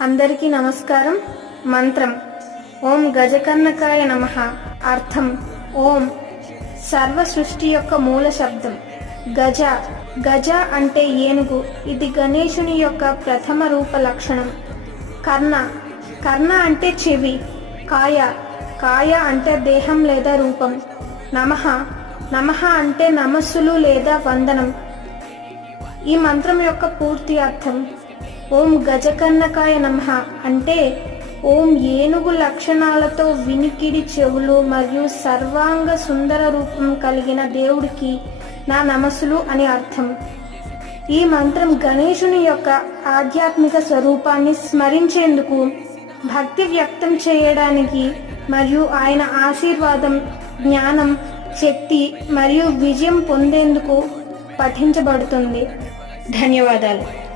అందరికీ నమస్కారం. మంత్రం. ఓం గజకర్ణకాయ నమ. అర్థం. ఓం. సర్వ సృష్టి యొక్క మూల శబ్దం. గజ. గజ అంటే ఏనుగు. ఇది గణేశుని యొక్క ప్రథమ రూప లక్షణం. కర్ణ. కర్ణ అంటే చెవి. కాయ. కాయ అంటే దేహం లేదా రూపం. నమః. నమః అంటే నమస్సులు లేదా వందనం. ఈ మంత్రం యొక్క పూర్తి అర్థం. ఓం గజకన్నకాయ నమః. అంటే ఓం ఏనుగు లక్షణాలతో వినికిడి చెవులు మరియు సర్వాంగ సుందర రూపం కలిగిన దేవుడికి నా నమస్సులు అని అర్థం. ఈ మంత్రం గణేశుని యొక్క ఆధ్యాత్మిక స్వరూపాన్ని స్మరించేందుకు భక్తి వ్యక్తం చేయడానికి మరియు ఆయన ఆశీర్వాదం జ్ఞానం శక్తి మరియు విజయం పొందేందుకు పఠించబడుతుంది. ధన్యవాదాలు.